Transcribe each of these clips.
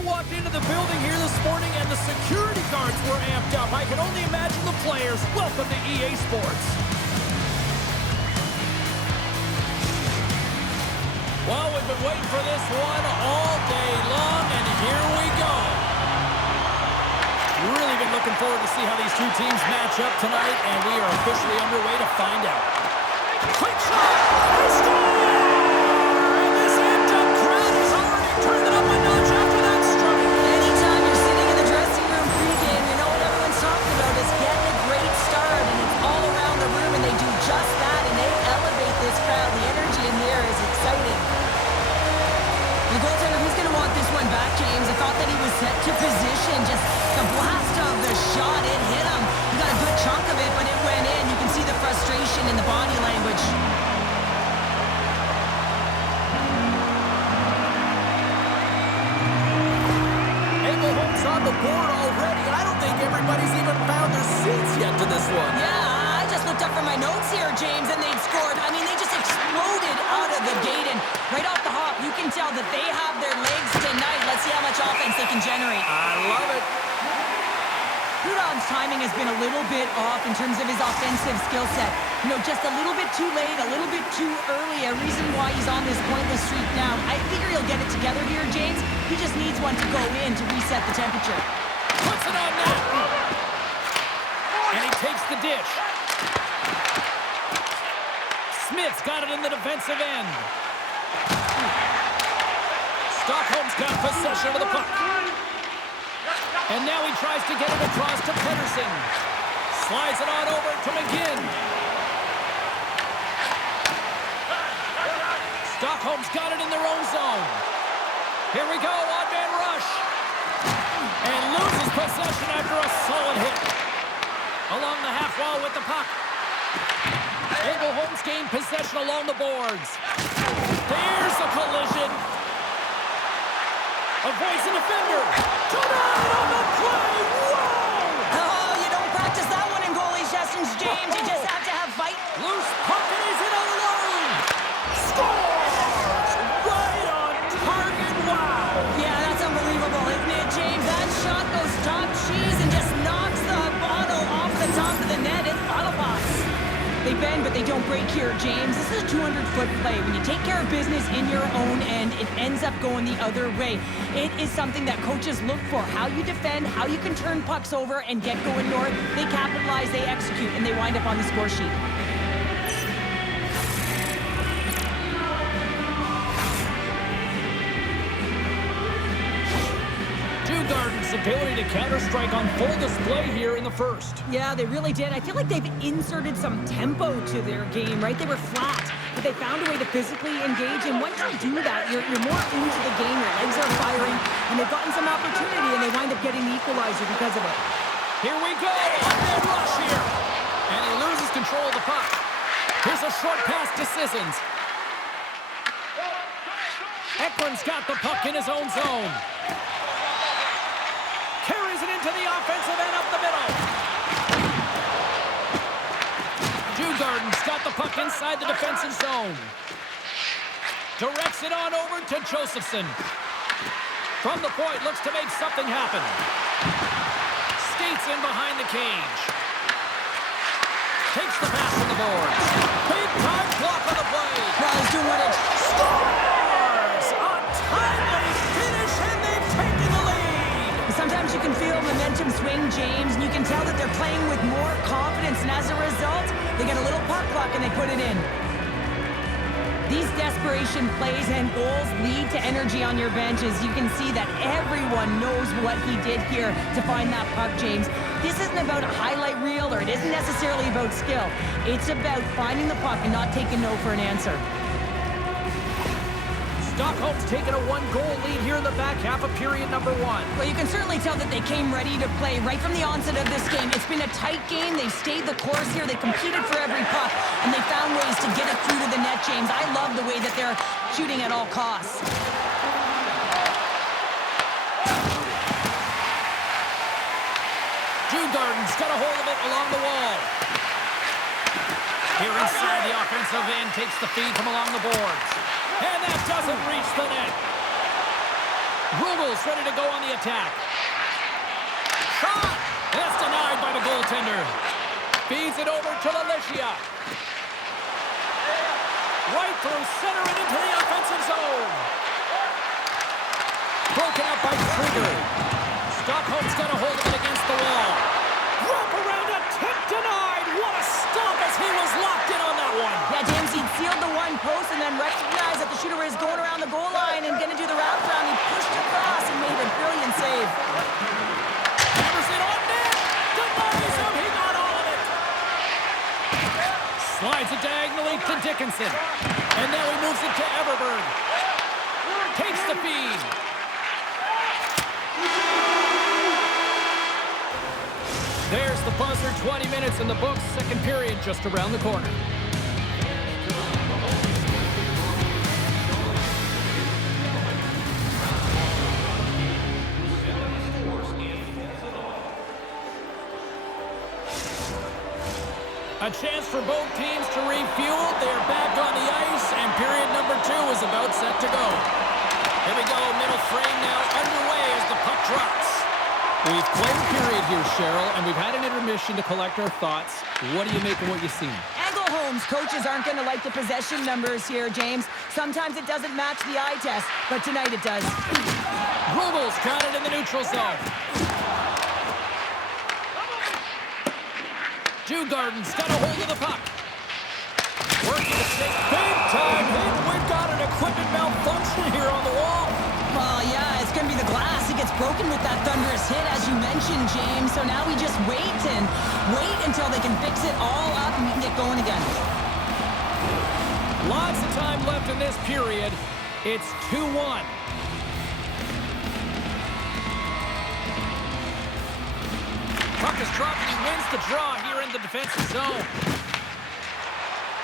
I walked into the building here this morning and the security guards were amped up. I can only imagine the players. Welcome to EA Sports. Well, we've been waiting for this one all day long, and here we go. Really been looking forward to see how these two teams match up tonight, and we are officially underway to find out. Quick shot! They score! And this amped-up crowd has already turned it up a notch after that strike. Anytime you're sitting in the dressing room pregame, you know what everyone's talking about is getting a great start, and it's all around the room, and they do just that, and they elevate this crowd. The energy in here is exciting. The goaltender, he's going to want this one back, James. I thought that he was set to position. Just the blast of the shot, it hit him. He got a good chunk of it, but it went in. You can see the frustration in the body language. Engelholm's on the board already, and I don't think everybody's even found their seats yet to this one. Yeah, I just looked up from my notes here, James, and they'd scored. I mean, they just exploded out of the gate, and right off the hop, you can tell that they have their legs tonight. Let's see how much offense they can generate. I love it. Prudhomme's timing has been a little bit off in terms of his offensive skill set. You know, just a little bit too late, a little bit too early. A reason why he's on this pointless streak now. I figure he'll get it together here, James. He just needs one to go in to reset the temperature. Puts it on net. And he takes the dish. Smith's got it in the defensive end. Stockholm's got possession of the puck. And now he tries to get it across to Pettersson. Slides it on over to McGinn. Stockholm's got it in their own zone. Here we go, odd-man rush. And loses possession after a solid hit. Along the half wall with the puck. Engelholm's gained possession along the boards. There's a collision. Avoids the defender. Tonight on the play. Whoa! Oh, you don't practice that one in goalie sessions, James. You just have to have fight. Loose puck and he's in alone. Scores! Right on target. Wow. Yeah, that's unbelievable, isn't it, James? That shot goes top cheese and just knocks the bottle off the top of the net. It's bottle box. They bend, but they don't break here, James. This is a 200-foot play. When you take care of business in your own end, it ends up going the other way. It is something that coaches look for. How you defend, how you can turn pucks over and get going north. They capitalize, they execute, and they wind up on the score sheet. Djurgårdens ability to counter-strike on full display here in the first. Yeah, they really did. I feel like they've inserted some tempo to their game, right? They were flat, but they found a way to physically engage, and once you do that, you're more into the game. Your legs are firing, and they've gotten some opportunity, and they wind up getting the equalizer because of it. Here we go, on rush here. And he loses control of the puck. Here's a short pass to Sissons. Eklund's got the puck in his own zone. Carries it into the offensive end up the middle. Djurgården's got the puck inside the defensive zone. Directs it on over to Josephson. From the point, looks to make something happen. Skates in behind the cage. Takes the pass from the boards. Big time block on the play. Well, he's doing what it... Scores! A timely finish, and they've taken the lead. Sometimes you can feel momentum swing, James, and you can tell that they're playing with more confidence, and as a result, they get a little puck luck and they put it in. These desperation plays and goals lead to energy on your benches. You can see that everyone knows what he did here to find that puck, James. This isn't about a highlight reel, or it isn't necessarily about skill. It's about finding the puck and not taking no for an answer. Stockholm's taken a one-goal lead here in the back half of period number one. Well, you can certainly tell that they came ready to play right from the onset of this game. It's been a tight game. They've stayed the course here. They competed for every puck, and they found ways to get it through to the net, James. I love the way that they're shooting at all costs. Djurgården's got a hold of it along the wall. Here inside the offensive end, takes the feed from along the boards. And that doesn't reach the net. Rugel's ready to go on the attack. Shot! That's denied by the goaltender. Feeds it over to Lalicia. Right through center and into the offensive zone. Broken up by Krieger. Stockholm's got a hold of it against the wall. Wrap around a tip denied. What a stop as he was locked in on that one. Yeah, James, he sealed the one post and then recognized that the shooter was going around the goal line and going to do the wraparound. He pushed across and made a brilliant save. Hammers it on net. Denies him. He got all of it. Slides it diagonally to Dickinson. And now he moves it to Everberg. Takes the feed. There's the buzzer. 20 minutes in the books. Second period just around the corner. A chance for both teams to refuel. They're back on the ice, and period number 2 is about set to go. Here we go, middle frame now underway as the puck drops. We've played a period here, Cheryl, and we've had an intermission to collect our thoughts. What do you make of what you've seen? Angleholm's coaches aren't going to like the possession numbers here, James. Sometimes it doesn't match the eye test, but tonight it does. Rugel's got it in the neutral zone. Djurgården's got a hold of the puck. Working the stick. Big time hit. We've got an equipment malfunction here on the wall. Well, yeah, it's going to be the glass. It gets broken with that thunderous hit, as you mentioned, James. So now we just wait until they can fix it all up and we can get going again. Lots of time left in this period. It's 2-1. Puck is dropped and he wins the draw here in the defensive zone.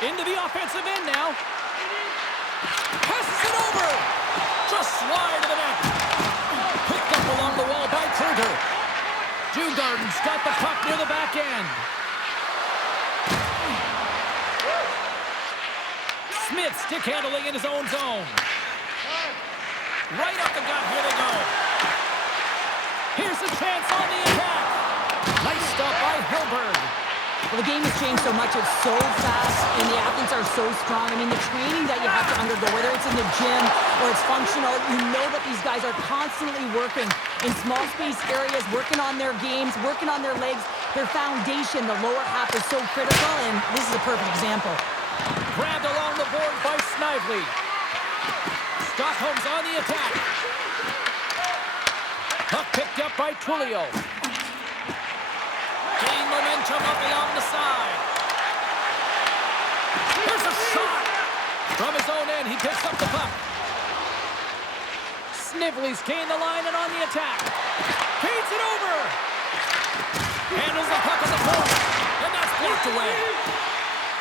Into the offensive end now. Passes it over. Just slide to the net. Picked up along the wall by Krieger. Djurgården's got the puck near the back end. Smith stick handling in his own zone. Right up the gut. Here they go. Here's a chance on the attack. Nice stop by Hellberg. Well, the game has changed so much. It's so fast, and the athletes are so strong. I mean, the training that you have to undergo, whether it's in the gym or it's functional, you know that these guys are constantly working in small space areas, working on their games, working on their legs. Their foundation, the lower half, is so critical, and this is a perfect example. Grabbed along the board by Snively. Stockholm's on the attack. Puck picked up by Tullio. Gain momentum up along the side. There's a shot. From his own end, he picks up the puck. Snively's gained the line and on the attack. Feeds it over. Handles the puck at the point. And that's blocked away.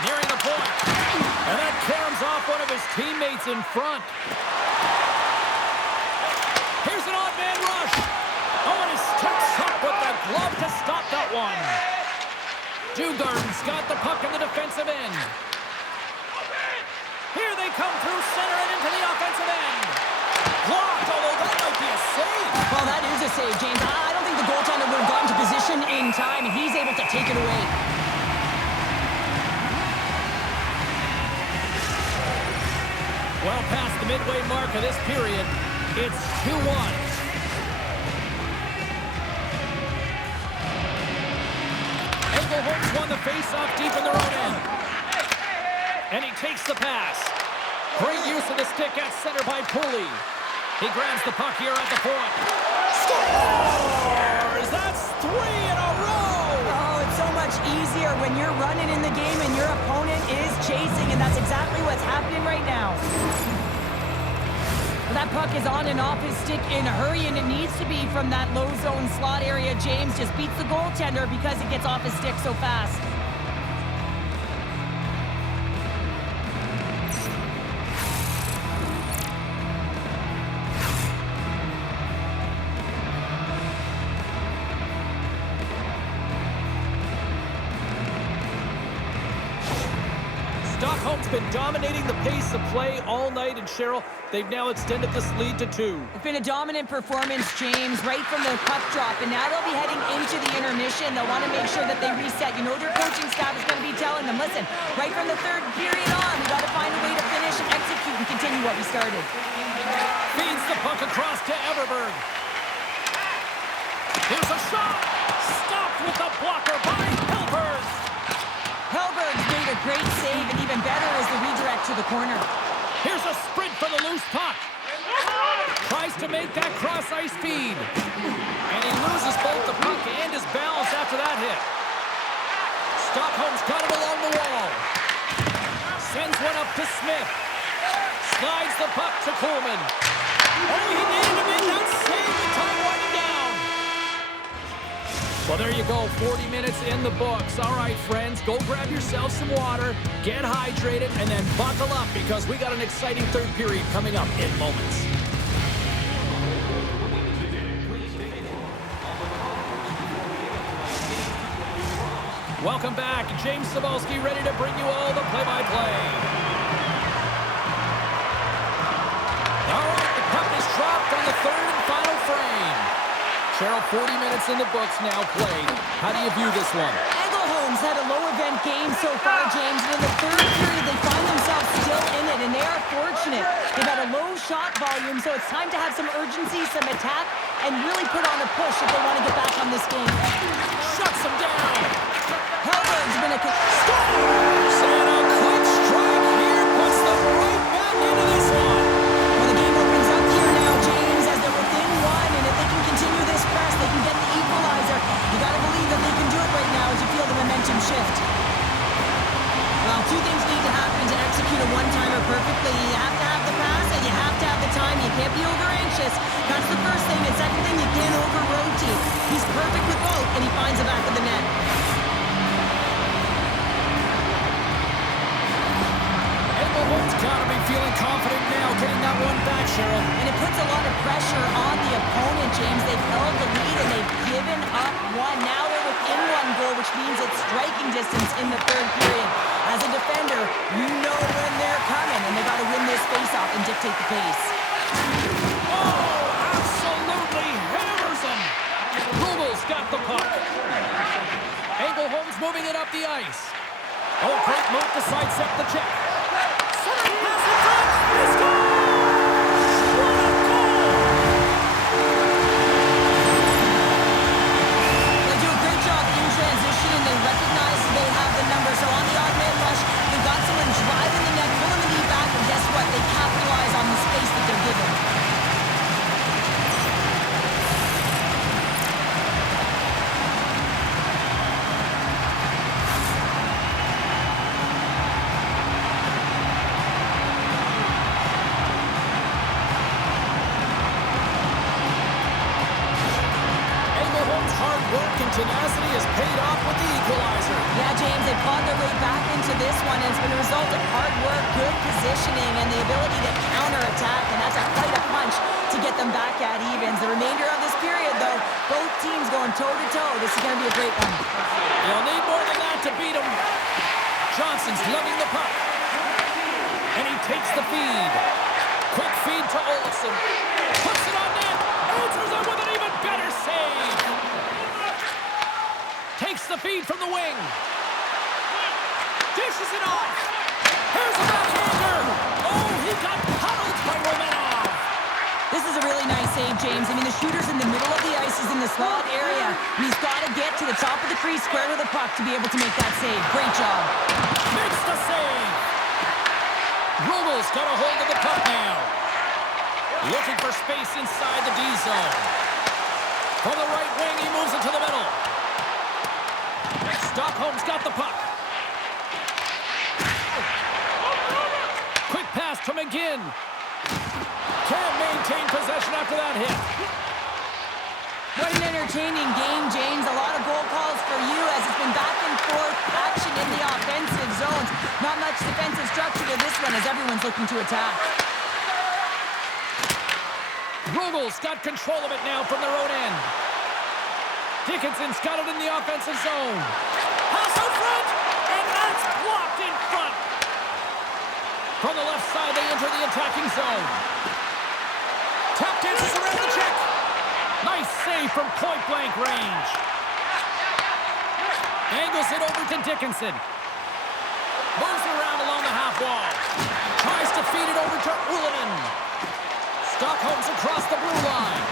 Nearing the point. And that caroms off one of his teammates in front. Here's an odd man rush. Oh, and he sticks up with the glove to stop that one. Djurgården's got the puck in the defensive end. Here they come through center and into the offensive end. Blocked, although that might be a save. Well, that is a save, James. I don't think the goaltender would have gotten to position in time, and he's able to take it away. Well past the midway mark of this period, it's 2-1. Engelholm's won the face-off deep in their own end. And he takes the pass. Great use of the stick at center by Pooley. He grabs the puck here at the point. Scores! That's 3 in a row! Oh, it's so much easier when you're running in the game and your opponent is chasing, and that's exactly what's happening right now. That puck is on and off his stick in a hurry, and it needs to be from that low zone slot area. James just beats the goaltender because it gets off his stick so fast. Stockholm's been dominating the pace of play all night, and Cheryl, they've now extended this lead to 2. It's been a dominant performance, James, right from the puck drop, and now they'll be heading into the intermission. They'll want to make sure that they reset. You know their coaching staff is going to be telling them, listen, right from the third period on, we got to find a way to finish and execute and continue what we started. Feeds the puck across to Everberg. Here's a shot. Stopped with the blocker by Hellberg. Hellberg's made a great save, and even better is the redirect to the corner. Here's a sprint for the loose puck. Tries to make that cross-ice feed. And he loses both the puck and his balance after that hit. Stockholm's got it along the wall. Sends one up to Smith. Slides the puck to Coleman. Oh, he needed him in that save. The time winding down. Well, there you go. 40 minutes in the books. All right, friends, go grab yourself some water, get hydrated, and then buckle up because we got an exciting third period coming up in moments. Welcome back. James Cybulski ready to bring you all the play-by-play. All right, the puck is dropped on the third and final frame. Cheryl, 40 minutes in the books now played. How do you view this one? Engelholm's had a low-event game so far, James, and in the third period, they find themselves still in it, and they are fortunate. They've had a low shot volume, so it's time to have some urgency, some attack, and really put on a push if they want to get back on this game. Shuts them down. Hellberg's been a... Scores! And a quick strike here puts them right back into this one. Well, the game opens up here now, James, as they're within one, and if they can continue this press, they can get the equalizer. You got to believe that they can do it right now as you feel the momentum shift. Well, two things need to happen to execute a one-timer perfectly. You have to have the pass, and you have to have the time. You can't be over-anxious. That's the first thing. And second thing, you can't over-rotate. He's perfect with both, and he finds the back of the net. Engelholm's got to be feeling confident now, getting that one back, Cheryl. And it puts a lot of pressure on the opponent, James. They've held the lead, and they've given up one. Now they're within one goal, which means it's striking distance in the third period. As a defender, you know when they're coming, and they got to win this face-off and dictate the pace. Oh, absolutely hammers him. Rugel's got the puck. Engelholm's moving it up the ice. Oh, great move to sidestep the check. Center pass in front. He scores! What a goal! They do a great job in transition, and they recognize they have the number. So on the odd man rush, they've got someone driving the net, pulling the knee back, and guess what? They capitalize on the space that they're given. Tenacity has paid off with the equalizer. Yeah, James, they clawed their way back into this one, and it's been a result of hard work, good positioning, and the ability to counterattack, and that's quite a punch to get them back at evens. The remainder of this period, though, both teams going toe-to-toe. This is going to be a great one. You'll need more than that to beat them. Johnson's lugging the puck, and he takes the feed. Quick feed to Olsen. Puts it on net. Answers it with an even better save. Takes the feed from the wing. Dishes it off. Here's a backhander. Oh, he got puddled by Romanov. This is a really nice save, James. I mean, the shooter's in the middle of the ice. He's in the slot area. And he's got to get to the top of the crease, square to the puck to be able to make that save. Great job. Makes the save. Rugel's got a hold of the puck now. Looking for space inside the D zone. From the right wing, he moves it to the middle. Stockholm's got the puck. Quick pass to McGinn. Can't maintain possession after that hit. What an entertaining game, James. A lot of goal calls for you as it's been back and forth action in the offensive zones. Not much defensive structure to this one as everyone's looking to attack. Rugel's got control of it now from their own end. Dickinson's got it in the offensive zone. Pass out front, and that's blocked in front. From the left side, they enter the attacking zone. Tap dances around the check. Nice save from point-blank range. Angles it over to Dickinson. Moves it around along the half wall. Tries to feed it over to Ullinen. Stockholm's across the blue line.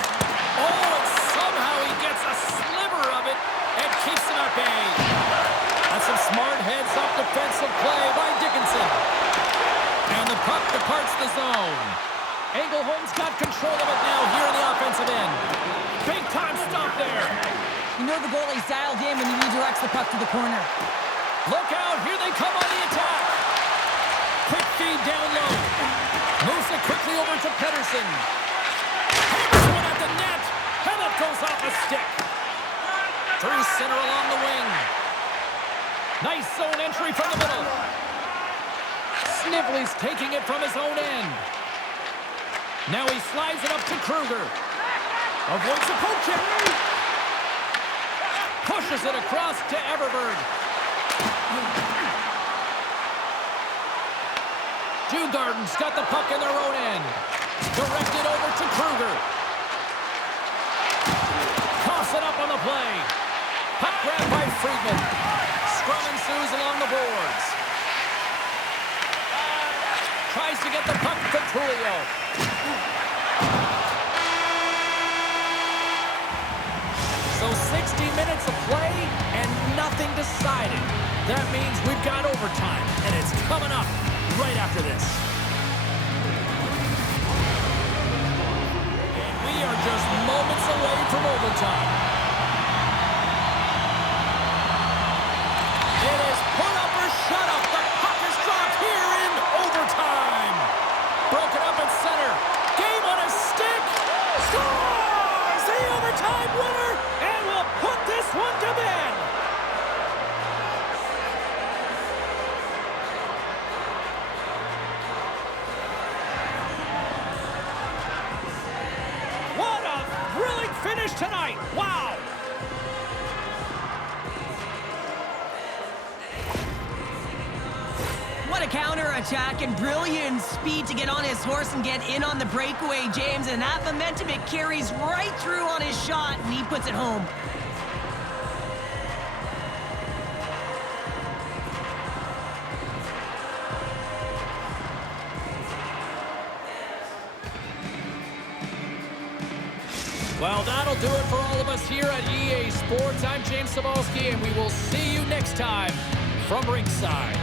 Oh, and somehow he gets a sliver of it and keeps him at bay. That's some smart heads-up defensive play by Dickinson. And the puck departs the zone. Engelholm's got control of it now here in the offensive end. Big time stop there. You know the goalie's dialed in when he redirects the puck to the corner. Look out, here they come on the attack. Quick feed down low. Moves it quickly over to Pettersson. Hammers one at the net. And it goes off a stick. Through center along the wing. Nice zone entry from the middle. Snively's taking it from his own end. Now he slides it up to Kruger. Avoids the poke check. Pushes it across to Everberg. Djurgården's got the puck in their own end. Directed over to Kruger. Toss it up on the play. Puck grabbed by Friedman. Scrum ensues along the boards. Tries to get the puck to Trulio. So 60 minutes of play and nothing decided. That means we've got overtime, and it's coming up right after this. And we are just moments away from overtime. It is put up or shut up. The puck is dropped here in overtime. Broken up at center. Game on a stick. Scores! The overtime winner, and we'll put this one to bed. What a thrilling finish tonight. Wow. What a counter-attack and brilliant speed to get on his horse and get in on the breakaway, James. And that momentum, it carries right through on his shot, and he puts it home. Well, that'll do it for all of us here at EA Sports. I'm James Cybulski, and we will see you next time from ringside.